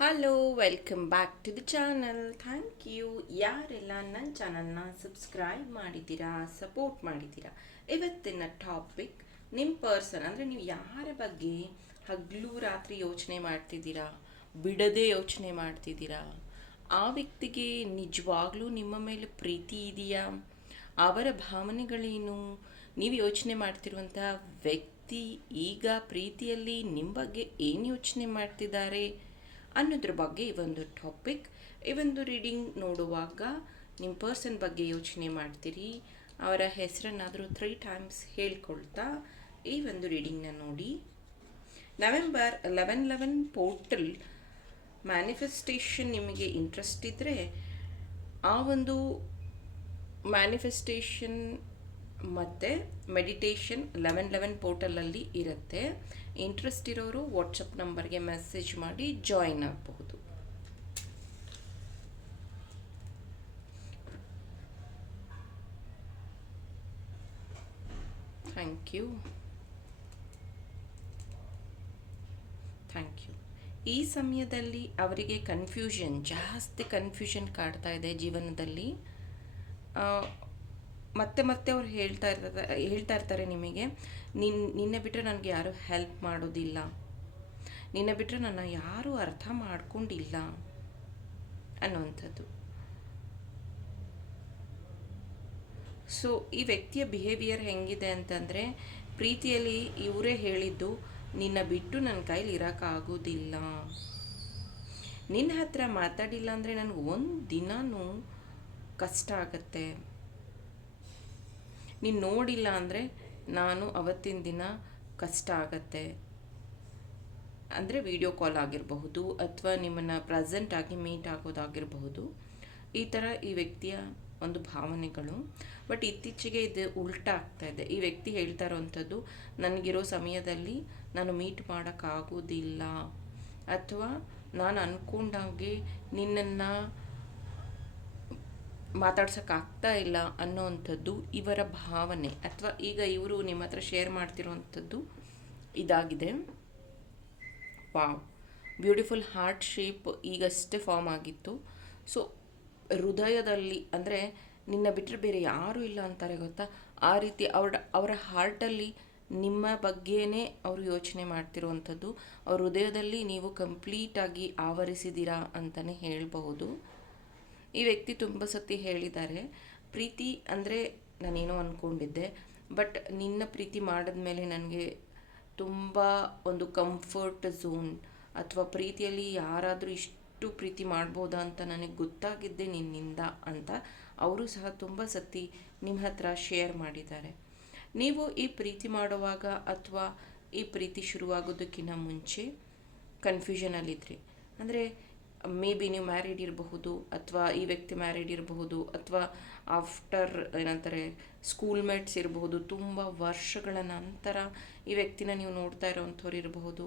Hello welcome back to the channel thank you ಯಾರೆಲ್ಲ ನನ್ನ ಚಾನಲ್ನ ಸಬ್ಸ್ಕ್ರೈಬ್ ಮಾಡಿದ್ದೀರಾ ಸಪೋರ್ಟ್ ಮಾಡಿದ್ದೀರಾ, ಇವತ್ತಿನ ಟಾಪಿಕ್ ನಿಮ್ಮ ಪರ್ಸನ್ ಅಂದರೆ ನೀವು ಯಾರ ಬಗ್ಗೆ ಹಗಲು ರಾತ್ರಿ ಯೋಚನೆ ಮಾಡ್ತಿದ್ದೀರಾ, ಬಿಡದೆ ಯೋಚನೆ ಮಾಡ್ತಿದ್ದೀರಾ, ಆ ವ್ಯಕ್ತಿಗೆ ನಿಜವಾಗ್ಲೂ ನಿಮ್ಮ ಮೇಲೆ ಪ್ರೀತಿ ಇದೆಯಾ? ಅವರ ಭಾವನೆಗಳೇನು? ನೀವು ಯೋಚನೆ ಮಾಡ್ತಿರುವಂಥ ವ್ಯಕ್ತಿ ಈಗ ಪ್ರೀತಿಯಲ್ಲಿ ನಿಮ್ಮ ಬಗ್ಗೆ ಏನು ಯೋಚನೆ ಮಾಡ್ತಿದ್ದಾರೆ? ಅನ್ನೋದ್ರ ಬಗ್ಗೆ ಈ ಒಂದು ಟಾಪಿಕ್ ಈ ಒಂದು ರೀಡಿಂಗ್ ನೋಡುವಾಗ ನಿಮ್ಮ ಪರ್ಸನ್ ಬಗ್ಗೆ ಯೋಚನೆ ಮಾಡ್ತೀರಿ, ಅವರ ಹೆಸರನ್ನಾದರೂ ತ್ರೀ ಟೈಮ್ಸ್ ಹೇಳ್ಕೊಳ್ತಾ ಈ ಒಂದು ರೀಡಿಂಗ್ನ ನೋಡಿ. November eleven eleven portal manifestation ನಿಮಗೆ ಇಂಟ್ರೆಸ್ಟ್ ಇದ್ದರೆ ಆ ಒಂದು ಮ್ಯಾನಿಫೆಸ್ಟೇಷನ್ ಮತ್ತು ಮೆಡಿಟೇಷನ್ ಲೆವೆನ್ ಲೆವೆನ್ ಪೋರ್ಟಲಲ್ಲಿ ಇರುತ್ತೆ. ಇಂಟ್ರೆಸ್ಟ್ ಇರೋರು ವಾಟ್ಸಪ್ ನಂಬರ್ಗೆ ಮೆಸೇಜ್ ಮಾಡಿ ಜಾಯಿನ್ ಆಗಬಹುದು. ಥ್ಯಾಂಕ್ ಯು ಥ್ಯಾಂಕ್ ಯು ಈ ಸಮಯದಲ್ಲಿ ಅವರಿಗೆ ಕನ್ಫ್ಯೂಷನ್ ಜಾಸ್ತಿ ಕನ್ಫ್ಯೂಷನ್ ಕಾಡ್ತಾ ಇದೆ ಜೀವನದಲ್ಲಿ. ಮತ್ತೆ ಮತ್ತೆ ಅವ್ರು ಹೇಳ್ತಾ ಇರ್ತಾರೆ ಹೇಳ್ತಾ ಇರ್ತಾರೆ ನಿಮಗೆ, ನಿನ್, ನಿನ್ನೆ ಬಿಟ್ಟರೆ ನನಗೆ ಯಾರೂ ಹೆಲ್ಪ್ ಮಾಡೋದಿಲ್ಲ. ನಿನ್ನೆ ಬಿಟ್ಟರೆ ನನ್ನ ಯಾರೂ ಅರ್ಥ ಮಾಡ್ಕೊಂಡಿಲ್ಲ ಅನ್ನುವಂಥದ್ದು. ಸೊ ಈ ವ್ಯಕ್ತಿಯ ಬಿಹೇವಿಯರ್ ಹೆಂಗಿದೆ ಅಂತಂದರೆ, ಪ್ರೀತಿಯಲ್ಲಿ ಇವರೇ ಹೇಳಿದ್ದು, ನಿನ್ನ ಬಿಟ್ಟು ನನ್ನ ಕೈಲಿ ಇರೋಕ್ಕಾಗೋದಿಲ್ಲ. ನಿನ್ನ ಹತ್ರ ಮಾತಾಡಿಲ್ಲ ಅಂದರೆ ನನಗೆ ಒಂದು ದಿನನೂ ಕಷ್ಟ ಆಗತ್ತೆ. ನೀನು ನೋಡಿಲ್ಲ ಅಂದರೆ ನಾನು ಅವತ್ತಿನ ದಿನ ಕಷ್ಟ ಆಗತ್ತೆ. ಅಂದರೆ ವಿಡಿಯೋ ಕಾಲ್ ಆಗಿರಬಹುದು ಅಥವಾ ನಿಮ್ಮನ್ನು ಪ್ರೆಸೆಂಟ್ ಆಗಿ ಮೀಟ್ ಆಗೋದಾಗಿರಬಹುದು. ಈ ಥರ ಈ ವ್ಯಕ್ತಿಯ ಒಂದು ಭಾವನೆಗಳು. ಬಟ್ ಇತ್ತೀಚೆಗೆ ಇದು ಉಲ್ಟಾ ಆಗ್ತಾ ಇದೆ. ಈ ವ್ಯಕ್ತಿ ಹೇಳ್ತಾ ಇರೋವಂಥದ್ದು, ನನಗಿರೋ ಸಮಯದಲ್ಲಿ ನಾನು ಮೀಟ್ ಮಾಡೋಕ್ಕಾಗೋದಿಲ್ಲ. ಅಥವಾ, ನಾನು ಅಂದ್ಕೊಂಡಾಗೆ ನಿನ್ನನ್ನು ಮಾತಾಡ್ಸೋಕ್ಕಾಗ್ತಾ ಇಲ್ಲ ಅನ್ನೋವಂಥದ್ದು ಇವರ ಭಾವನೆ. ಅಥವಾ ಈಗ ಇವರು ನಿಮ್ಮ ಹತ್ರ ಶೇರ್ ಮಾಡ್ತಿರೋವಂಥದ್ದು ಇದಾಗಿದೆ. ವಾವ್ ಬ್ಯೂಟಿಫುಲ್ ಹಾರ್ಟ್ ಶೇಪ್ ಈಗಷ್ಟೇ ಫಾರ್ಮ್ ಆಗಿತ್ತು. ಸೊ ಹೃದಯದಲ್ಲಿ ಅಂದರೆ ನಿನ್ನ ಬಿಟ್ಟರೆ ಬೇರೆ ಯಾರೂ ಇಲ್ಲ ಅಂತಾರೆ ಗೊತ್ತಾ? ಆ ರೀತಿ ಅವರ ಅವರ ಹಾರ್ಟಲ್ಲಿ ನಿಮ್ಮ ಬಗ್ಗೆನೇ ಅವರು ಯೋಚನೆ ಮಾಡ್ತಿರುವಂಥದ್ದು. ಅವ್ರ ಹೃದಯದಲ್ಲಿ ನೀವು ಕಂಪ್ಲೀಟಾಗಿ ಆವರಿಸಿದ್ದೀರಾ ಅಂತಲೇ ಹೇಳಬಹುದು. ಈ ವ್ಯಕ್ತಿ ತುಂಬ ಸತಿ ಹೇಳಿದ್ದಾರೆ, ಪ್ರೀತಿ ಅಂದರೆ ನಾನೇನೋ ಅಂದ್ಕೊಂಡಿದ್ದೆ ಬಟ್ ನಿನ್ನ ಪ್ರೀತಿ ಮಾಡಿದ್ಮೇಲೆ ನನಗೆ ತುಂಬ ಒಂದು ಕಂಫರ್ಟ್ ಝೋನ್ ಅಥವಾ ಪ್ರೀತಿಯಲ್ಲಿ ಯಾರಾದರೂ ಇಷ್ಟು ಪ್ರೀತಿ ಮಾಡ್ಬೋದಾ ಅಂತ ನನಗೆ ಗೊತ್ತಾಗಿದ್ದೆ ನಿನ್ನಿಂದ ಅಂತ ಅವರು ಸಹ ತುಂಬ ಸತಿ ನಿಮ್ಮ ಹತ್ರ ಶೇರ್ ಮಾಡಿದ್ದಾರೆ. ನೀವು ಈ ಪ್ರೀತಿ ಮಾಡುವಾಗ ಅಥವಾ ಈ ಪ್ರೀತಿ ಶುರುವಾಗೋದಕ್ಕಿಂತ ಮುಂಚೆ ಕನ್ಫ್ಯೂಷನಲ್ಲಿದ್ರಿ ಅಂದರೆ ಮೇ ಬಿ ನೀವು ಮ್ಯಾರಿಡ್ ಇರಬಹುದು ಅಥವಾ ಈ ವ್ಯಕ್ತಿ ಮ್ಯಾರಿಡ್ ಇರಬಹುದು ಅಥವಾ ಆಫ್ಟರ್ ಏನಂತಾರೆ ಸ್ಕೂಲ್ ಮೇಟ್ಸ್ ಇರಬಹುದು ತುಂಬ ವರ್ಷಗಳ ನಂತರ ಈ ವ್ಯಕ್ತಿನ ನೀವು ನೋಡ್ತಾ ಇರೋವಂಥವ್ರು ಇರಬಹುದು.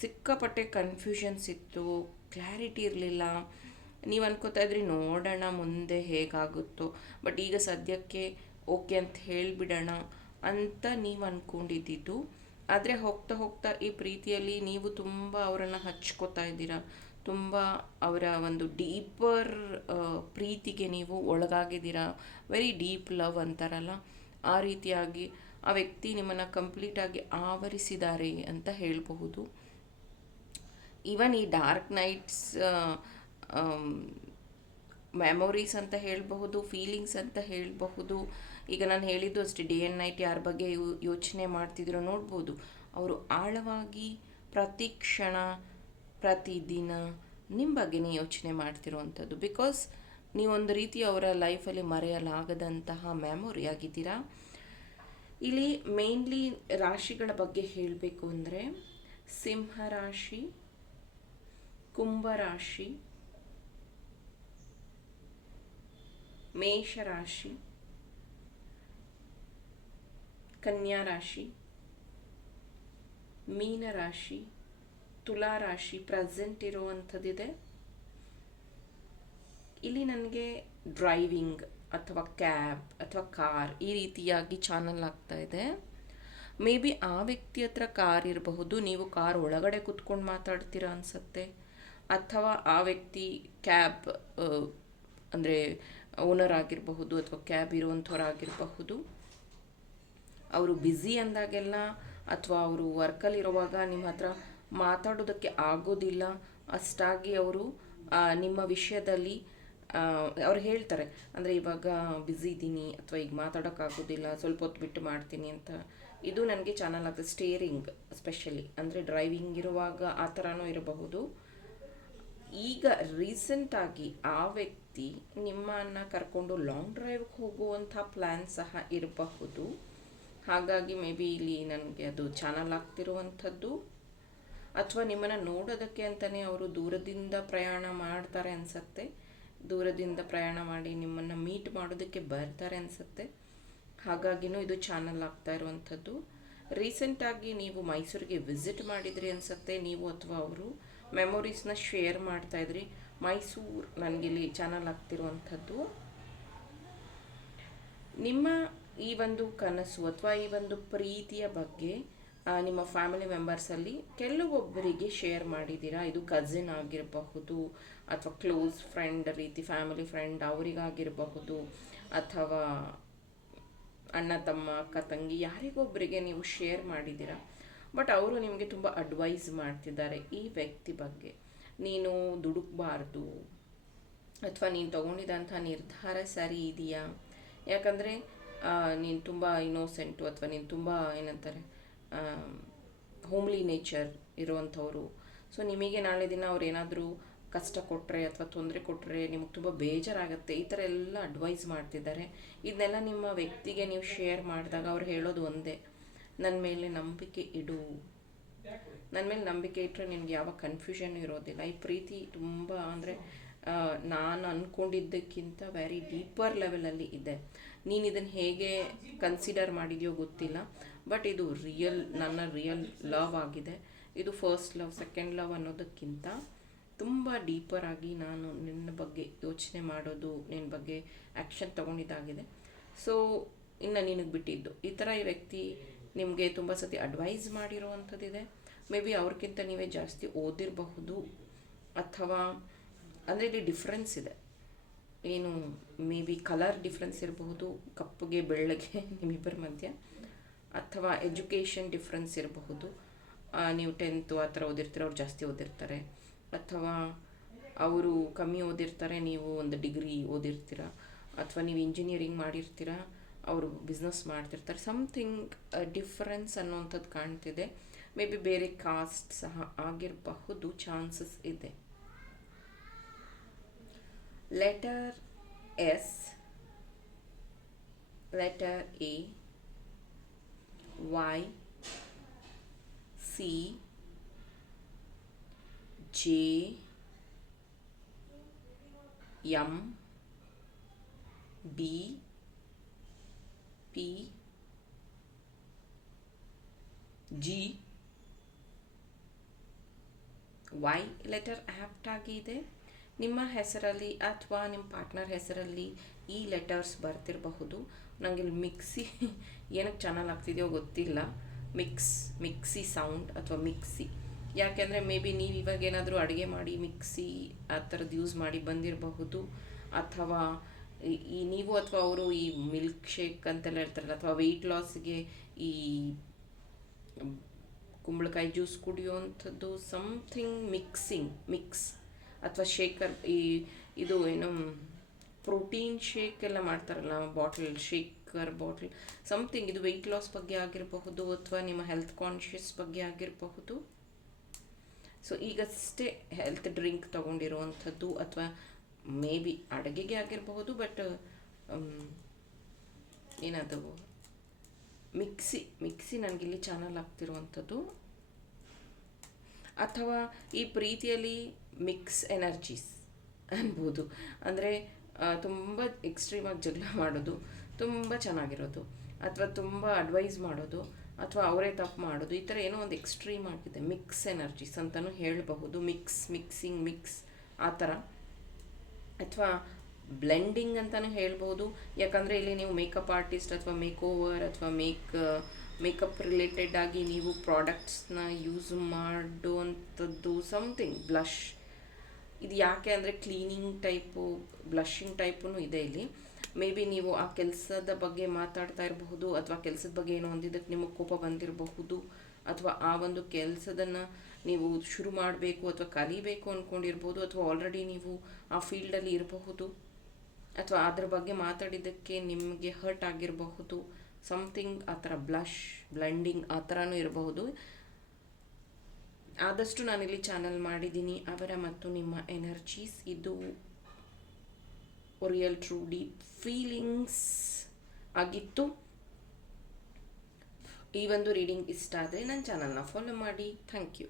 ಸಿಕ್ಕಾಪಟ್ಟೆ ಕನ್ಫ್ಯೂಷನ್ಸ್ ಇತ್ತು ಕ್ಲಾರಿಟಿ ಇರಲಿಲ್ಲ. ನೀವು ಅನ್ಕೋತಾ ಇದ್ರಿ, ನೋಡೋಣ ಮುಂದೆ ಹೇಗಾಗುತ್ತೋ. ಬಟ್ ಈಗ ಸದ್ಯಕ್ಕೆ ಓಕೆ ಅಂತ ಹೇಳಿಬಿಡೋಣ ಅಂತ ನೀವು ಅಂದ್ಕೊಂಡಿದ್ದಿದ್ದು ಆದರೆ ಹೋಗ್ತಾ ಹೋಗ್ತಾ ಈ ಪ್ರೀತಿಯಲ್ಲಿ ನೀವು ತುಂಬ ಅವರನ್ನು ಹಚ್ಕೋತಾ ಇದ್ದೀರಾ. ತುಂಬ ಅವರ ಒಂದು ಡೀಪರ್ ಪ್ರೀತಿಗೆ ನೀವು ಒಳಗಾಗಿದ್ದೀರಾ? ವೆರಿ ಡೀಪ್ ಲವ್ ಅಂತಾರಲ್ಲ. ಆ ರೀತಿಯಾಗಿ ಆ ವ್ಯಕ್ತಿ ನಿಮ್ಮನ್ನು ಕಂಪ್ಲೀಟಾಗಿ ಆವರಿಸಿದ್ದಾರೆ ಅಂತ ಹೇಳಬಹುದು. ಈವನ್ ಈ ಡಾರ್ಕ್ ನೈಟ್ಸ್ ಮೆಮೊರೀಸ್ ಅಂತ ಹೇಳಬಹುದು ಫೀಲಿಂಗ್ಸ್ ಅಂತ ಹೇಳಬಹುದು. ಈಗ ನಾನು ಹೇಳಿದ್ದು ಅಷ್ಟೇ ಡೇ ಆ್ಯಂಡ್ ನೈಟ್ ಯಾರ ಬಗ್ಗೆ ಯೋಚನೆ ಮಾಡ್ತಿದ್ರು ನೋಡ್ಬೋದು. ಅವರು ಆಳವಾಗಿ ಪ್ರತಿ ಕ್ಷಣ ಪ್ರತಿದಿನ ನಿಮ್ಮ ಬಗ್ಗೆನೇ ಯೋಚನೆ ಮಾಡ್ತಿರುವಂಥದ್ದು. ಬಿಕಾಸ್ ನೀವೊಂದು ರೀತಿ ಅವರ ಲೈಫಲ್ಲಿ ಮರೆಯಲಾಗದಂತಹ ಮೆಮೊರಿ ಆಗಿದ್ದೀರಾ? ಇಲ್ಲಿ ಮೇನ್ಲಿ ರಾಶಿಗಳ ಬಗ್ಗೆ ಹೇಳಬೇಕು ಅಂದರೆ ಸಿಂಹರಾಶಿ ಕುಂಭರಾಶಿ ಮೇಷರಾಶಿ ಕನ್ಯಾ ರಾಶಿ ಮೀನರಾಶಿ ತುಲಾರಾಶಿ ಪ್ರೆಸೆಂಟ್ ಇರುವಂಥದ್ದಿದೆ. ಇಲ್ಲಿ ನನಗೆ ಡ್ರೈವಿಂಗ್ ಅಥವಾ ಕ್ಯಾಬ್ ಅಥವಾ ಕಾರ್ ಈ ರೀತಿಯಾಗಿ ಚಾನಲ್ ಆಗ್ತಾ ಇದೆ. ಮೇ ಬಿ ಆ ವ್ಯಕ್ತಿ ಹತ್ರ ಕಾರ್ ಇರಬಹುದು, ನೀವು ಕಾರ್ ಒಳಗಡೆ ಕುತ್ಕೊಂಡು ಮಾತಾಡ್ತೀರಾ ಅನಿಸುತ್ತೆ. ಅಥವಾ ಆ ವ್ಯಕ್ತಿ ಕ್ಯಾಬ್ ಅಂದರೆ ಓನರ್ ಆಗಿರಬಹುದು ಅಥವಾ ಕ್ಯಾಬ್ ಇರುವಂಥವ್ರಾಗಿರಬಹುದು. ಅವರು ಬ್ಯುಸಿ ಅಂದಾಗೆಲ್ಲ ಅಥವಾ ಅವರು ವರ್ಕಲ್ಲಿರುವಾಗ ನಿಮ್ಮ ಹತ್ರ ಮಾತಾಡೋದಕ್ಕೆ ಆಗೋದಿಲ್ಲ. ಅಷ್ಟಾಗಿ ಅವರು ನಿಮ್ಮ ವಿಷಯದಲ್ಲಿ ಅವ್ರು ಹೇಳ್ತಾರೆ, ಅಂದರೆ ಇವಾಗ ಬ್ಯುಸಿ ಇದ್ದೀನಿ ಅಥವಾ ಈಗ ಮಾತಾಡೋಕ್ಕಾಗೋದಿಲ್ಲ, ಸ್ವಲ್ಪ ಹೊತ್ತು ಬಿಟ್ಟು ಮಾಡ್ತೀನಿ ಅಂತ. ಇದು ನನಗೆ ಚಾನಲ್ ಆಗ್ತದೆ ಸ್ಟೇರಿಂಗ್ ಸ್ಪೆಷಲಿ ಅಂದರೆ ಡ್ರೈವಿಂಗ್ ಇರುವಾಗ ಆ ಥರನೂ ಇರಬಹುದು. ಈಗ ರೀಸೆಂಟಾಗಿ ಆ ವ್ಯಕ್ತಿ ನಿಮ್ಮನ್ನು ಕರ್ಕೊಂಡು ಲಾಂಗ್ ಡ್ರೈವ್ಗೆ ಹೋಗುವಂಥ ಪ್ಲ್ಯಾನ್ ಸಹ ಇರಬಹುದು. ಹಾಗಾಗಿ ಮೇ ಬಿ ಇಲ್ಲಿ ನನಗೆ ಅದು ಚಾನಲ್ ಆಗ್ತಿರುವಂಥದ್ದು. ಅಥವಾ ನಿಮ್ಮನ್ನು ನೋಡೋದಕ್ಕೆ ಅಂತಲೇ ಅವರು ದೂರದಿಂದ ಪ್ರಯಾಣ ಮಾಡ್ತಾರೆ ಅನಿಸತ್ತೆ. ದೂರದಿಂದ ಪ್ರಯಾಣ ಮಾಡಿ ನಿಮ್ಮನ್ನು ಮೀಟ್ ಮಾಡೋದಕ್ಕೆ ಬರ್ತಾರೆ ಅನಿಸತ್ತೆ. ಹಾಗಾಗಿನೂ ಇದು ಚಾನಲ್ ಆಗ್ತಾ ಇರುವಂಥದ್ದು. ರೀಸೆಂಟಾಗಿ ನೀವು ಮೈಸೂರಿಗೆ ವಿಸಿಟ್ ಮಾಡಿದ್ರಿ ಅನಿಸುತ್ತೆ, ನೀವು ಅಥವಾ ಅವರು? ಮೆಮೊರೀಸ್ನ ಶೇರ್ ಮಾಡ್ತಾ ಇದ್ರಿ. ಮೈಸೂರು ನನಗಿಲ್ಲಿ ಚಾನಲ್ ಆಗ್ತಿರುವಂಥದ್ದು. ನಿಮ್ಮ ಈ ಒಂದು ಕನಸು ಅಥವಾ ಈ ಒಂದು ಪ್ರೀತಿಯ ಬಗ್ಗೆ ನಿಮ್ಮ ಫ್ಯಾಮಿಲಿ ಮೆಂಬರ್ಸಲ್ಲಿ ಕೆಲವೊಬ್ಬರಿಗೆ ಶೇರ್ ಮಾಡಿದ್ದೀರಾ? ಇದು ಕಸಿನ್ ಆಗಿರಬಹುದು ಅಥವಾ ಕ್ಲೋಸ್ ಫ್ರೆಂಡ್ ರೀತಿ ಫ್ಯಾಮಿಲಿ ಫ್ರೆಂಡ್ ಅವರಿಗಾಗಿರಬಹುದು ಅಥವಾ ಅಣ್ಣ, ತಮ್ಮ, ಅಕ್ಕ, ತಂಗಿ ಯಾರಿಗೊಬ್ಬರಿಗೆ ನೀವು ಶೇರ್ ಮಾಡಿದ್ದೀರಾ? ಬಟ್ ಅವರು ನಿಮಗೆ ತುಂಬ ಅಡ್ವೈಸ್ ಮಾಡ್ತಿದ್ದಾರೆ ಈ ವ್ಯಕ್ತಿ ಬಗ್ಗೆ. ನೀನು ದುಡುಕಬಾರ್ದು ಅಥವಾ ನೀನು ತೊಗೊಂಡಿದ್ದಂಥ ನಿರ್ಧಾರ ಸರಿ ಇದೆಯಾ? ಯಾಕಂದರೆ ನೀನು ತುಂಬ ಇನ್ನೋಸೆಂಟು ಅಥವಾ ನೀನು ತುಂಬ ಏನಂತಾರೆ ಹೋಮ್ಲಿ ನೇಚರ್ ಇರುವಂಥವರು. ಸೊ ನಿಮಗೆ ನಾಳೆ ದಿನ ಅವ್ರು ಏನಾದರೂ ಕಷ್ಟ ಕೊಟ್ಟರೆ ಅಥವಾ ತೊಂದರೆ ಕೊಟ್ಟರೆ ನಿಮಗೆ ತುಂಬ ಬೇಜಾರಾಗುತ್ತೆ. ಈ ಥರ ಎಲ್ಲ ಅಡ್ವೈಸ್ ಮಾಡ್ತಿದ್ದಾರೆ. ಇದನ್ನೆಲ್ಲ ನಿಮ್ಮ ವ್ಯಕ್ತಿಗೆ ನೀವು ಶೇರ್ ಮಾಡಿದಾಗ ಅವ್ರು ಹೇಳೋದು ಒಂದೇ. ನನ್ನ ಮೇಲೆ ನಂಬಿಕೆ ಇಡು. ನನ್ನ ಮೇಲೆ ನಂಬಿಕೆ ಇಟ್ಟರೆ ನಿನಗೆ ಯಾವ ಕನ್ಫ್ಯೂಷನ್ ಇರೋದಿಲ್ಲ. ಈ ಪ್ರೀತಿ ತುಂಬ ಅಂದರೆ ನಾನು ಅಂದ್ಕೊಂಡಿದ್ದಕ್ಕಿಂತ ವೆರಿ ಡೀಪರ್ ಲೆವೆಲಲ್ಲಿ ಇದೆ. ನೀನು ಇದನ್ನು ಹೇಗೆ ಕನ್ಸಿಡರ್ ಮಾಡಿದೆಯೋ ಗೊತ್ತಿಲ್ಲ. ಬಟ್ ಇದು ರಿಯಲ್ ನನ್ನ ರಿಯಲ್ ಲವ್ ಆಗಿದೆ. ಇದು ಫಸ್ಟ್ ಲವ್ ಸೆಕೆಂಡ್ ಲವ್ ಅನ್ನೋದಕ್ಕಿಂತ ತುಂಬ ಡೀಪರ್ ಆಗಿ ನಾನು ನಿನ್ನ ಬಗ್ಗೆ ಯೋಚನೆ ಮಾಡೋದು ನಿನ್ನ ಬಗ್ಗೆ ಆ್ಯಕ್ಷನ್ ತೊಗೊಂಡಿದ್ದಾಗಿದೆ. ಸೊ ಇನ್ನು ನಿನಗೆ ಬಿಟ್ಟಿದ್ದು. ಈ ಥರ ಈ ವ್ಯಕ್ತಿ ನಿಮಗೆ ತುಂಬ ಸತಿ ಅಡ್ವೈಸ್ ಮಾಡಿರುವಂಥದ್ದಿದೆ. ಮೇ ಬಿ ಅವ್ರಿಗಿಂತ ನೀವೇ ಜಾಸ್ತಿ ಓದಿರಬಹುದು. ಅಥವಾ ಅಂದರೆ ಇಲ್ಲಿ ಡಿಫ್ರೆನ್ಸ್ ಇದೆ. ಏನು ಮೇ ಬಿ ಕಲರ್ ಡಿಫ್ರೆನ್ಸ್ ಇರಬಹುದು. ಕಪ್ಪಗೆ, ಬೆಳ್ಳಗೆ, ನಿಮ್ಮಿಬ್ಬರ ಮಧ್ಯ. ಅಥವಾ ಎಜುಕೇಷನ್ ಡಿಫ್ರೆನ್ಸ್ ಇರಬಹುದು. ನೀವು ಟೆಂತು ಆ ಥರ ಓದಿರ್ತೀರ, ಅವ್ರು ಜಾಸ್ತಿ ಓದಿರ್ತಾರೆ. ಅಥವಾ ಅವರು ಕಮ್ಮಿ ಓದಿರ್ತಾರೆ, ನೀವು ಒಂದು ಡಿಗ್ರಿ ಓದಿರ್ತೀರ. ಅಥವಾ ನೀವು ಇಂಜಿನಿಯರಿಂಗ್ ಮಾಡಿರ್ತೀರ, ಅವರು ಬಿಸ್ನೆಸ್ ಮಾಡ್ತಿರ್ತಾರೆ. ಸಮ್ಥಿಂಗ್ ಡಿಫ್ರೆನ್ಸ್ ಅನ್ನೋವಂಥದ್ದು ಕಾಣ್ತಿದೆ. ಮೇ ಬಿ ಬೇರೆ ಕಾಸ್ಟ್ ಸಹ ಆಗಿರಬಹುದು ಚಾನ್ಸಸ್ ಇದೆ. Letter S letter A Y C J M B P G Y letter apt ಆಗಿದೆ ನಿಮ್ಮ ಹೆಸರಲ್ಲಿ ಅಥವಾ ನಿಮ್ಮ ಪಾರ್ಟ್ನರ್ ಹೆಸರಲ್ಲಿ ಈ ಲೆಟರ್ಸ್ ಬರ್ತಿರಬಹುದು. ನನಗೆ ಇಲ್ಲಿ ಮಿಕ್ಸಿ ಏನಕ್ಕೆ ಚಾನಲ್ ಆಗ್ತಿದೆಯೋ ಗೊತ್ತಿಲ್ಲ. ಮಿಕ್ಸ್ ಮಿಕ್ಸಿ ಸೌಂಡ್ ಅಥವಾ ಮಿಕ್ಸಿ ಯಾಕೆಂದರೆ ಮೇ ಬಿ ನೀವು ಇವಾಗ ಏನಾದರೂ ಅಡುಗೆ ಮಾಡಿ ಮಿಕ್ಸಿ ಆ ಥರದ್ದು ಯೂಸ್ ಮಾಡಿ ಬಂದಿರಬಹುದು. ಅಥವಾ ಈ- ನೀವು ಅಥವಾ ಅವರು ಈ ಮಿಲ್ಕ್ ಶೇಕ್ ಅಂತೆಲ್ಲ ಹೇಳ್ತಾರಲ್ಲ, ಅಥವಾ ವೆಯ್ಟ್ ಲಾಸ್ಗೆ ಈ ಕುಂಬಳಕಾಯಿ ಜ್ಯೂಸ್ ಕುಡಿಯುವಂಥದ್ದು ಸಮಥಿಂಗ್ ಮಿಕ್ಸಿಂಗ್ ಮಿಕ್ಸ್ ಅಥವಾ ಶೇಕರ್ ಈ ಇದು ಏನು ಪ್ರೋಟೀನ್ ಶೇಕ್ ಎಲ್ಲ ಮಾಡ್ತಾರಲ್ಲ ಬಾಟಲ್ ಶೇಕರ್ ಬಾಟಲ್ ಸಮಥಿಂಗ್ ಇದು ವೆಯ್ಟ್ ಲಾಸ್ ಬಗ್ಗೆ ಆಗಿರಬಹುದು ಅಥವಾ ನಿಮ್ಮ ಹೆಲ್ತ್ ಕಾನ್ಷಿಯಸ್ ಬಗ್ಗೆ ಆಗಿರಬಹುದು. ಸೊ ಈಗಷ್ಟೇ ಹೆಲ್ತ್ ಡ್ರಿಂಕ್ ತೊಗೊಂಡಿರುವಂಥದ್ದು ಅಥವಾ ಮೇ ಬಿ ಅಡುಗೆಗೆ ಆಗಿರಬಹುದು ಬಟ್ ಏನದು ಮಿಕ್ಸಿ ಮಿಕ್ಸಿ ನನಗಿಲ್ಲಿ ಚಾನಲ್ ಆಗ್ತಿರುವಂಥದ್ದು. ಅಥವಾ ಈ ಪ್ರೀತಿಯಲ್ಲಿ ಮಿಕ್ಸ್ ಎನರ್ಜೀಸ್ ಅನ್ಬೋದು. ಅಂದರೆ ತುಂಬ ಎಕ್ಸ್ಟ್ರೀಮಾಗಿ ಜಗಳ ಮಾಡೋದು, ತುಂಬ ಚೆನ್ನಾಗಿರೋದು, ಅಥವಾ ತುಂಬ ಅಡ್ವೈಸ್ ಮಾಡೋದು, ಅಥವಾ ಅವರೇ ತಪ್ಪು ಮಾಡೋದು, ಈ ಥರ ಏನೋ ಒಂದು ಎಕ್ಸ್ಟ್ರೀಮ್ ಆಗಿದೆ ಮಿಕ್ಸ್ ಎನರ್ಜೀಸ್ ಅಂತಲೂ ಹೇಳಬಹುದು. ಮಿಕ್ಸ್ ಮಿಕ್ಸಿಂಗ್ ಮಿಕ್ಸ್ ಆ ಥರ. ಅಥವಾ ಬ್ಲೆಂಡಿಂಗ್ ಅಂತಲೂ ಹೇಳ್ಬೋದು ಯಾಕಂದರೆ ಇಲ್ಲಿ ನೀವು ಮೇಕಪ್ ಆರ್ಟಿಸ್ಟ್ ಅಥವಾ ಮೇಕ್ ಅಥವಾ ಮೇಕ್ ಮೇಕಪ್ ರಿಲೇಟೆಡ್ ಆಗಿ ನೀವು ಪ್ರಾಡಕ್ಟ್ಸ್ನ ಯೂಸ್ ಮಾಡುವಂಥದ್ದು ಸಮಥಿಂಗ್ ಬ್ಲಷ್ ಇದು ಯಾಕೆ ಅಂದರೆ ಕ್ಲೀನಿಂಗ್ ಟೈಪು ಬ್ಲಷಿಂಗ್ ಟೈಪೂ ಇದೆ ಇಲ್ಲಿ. ಮೇ ಬಿ ನೀವು ಆ ಕೆಲಸದ ಬಗ್ಗೆ ಮಾತಾಡ್ತಾ ಇರಬಹುದು, ಅಥವಾ ಕೆಲಸದ ಬಗ್ಗೆ ಏನೋ ಒಂದಿದ್ದಕ್ಕೆ ನಿಮಗೆ ಕೋಪ ಬಂದಿರಬಹುದು, ಅಥವಾ ಆ ಒಂದು ಕೆಲಸದನ್ನು ನೀವು ಶುರು ಮಾಡಬೇಕು ಅಥವಾ ಕಲಿಬೇಕು ಅಂದ್ಕೊಂಡಿರ್ಬೋದು ಅಥವಾ ಆಲ್ರೆಡಿ ನೀವು ಆ ಫೀಲ್ಡಲ್ಲಿ ಇರಬಹುದು, ಅಥವಾ ಅದರ ಬಗ್ಗೆ ಮಾತಾಡಿದ್ದಕ್ಕೆ ನಿಮಗೆ ಹರ್ಟ್ ಆಗಿರಬಹುದು ಸಮಥಿಂಗ್ ಆ ಥರ ಬ್ಲಷ್ ಬ್ಲೆಂಡಿಂಗ್ ಆ ಥರನೂ ಇರಬಹುದು. ಆದಷ್ಟು ನಾನಿಲ್ಲಿ ಚಾನಲ್ ಮಾಡಿದ್ದೀನಿ. ಅವರ ಮತ್ತು ನಿಮ್ಮ ಎನರ್ಜೀಸ್ ಇದು ರಿಯಲ್ ಟ್ರೂ ಡೀಪ್ ಫೀಲಿಂಗ್ಸ್ ಆಗಿತ್ತು. ಈ ಒಂದು ರೀಡಿಂಗ್ ಇಷ್ಟ ಆದರೆ ನನ್ನ ಚಾನಲ್ನ ಫಾಲೋ ಮಾಡಿ. Thank you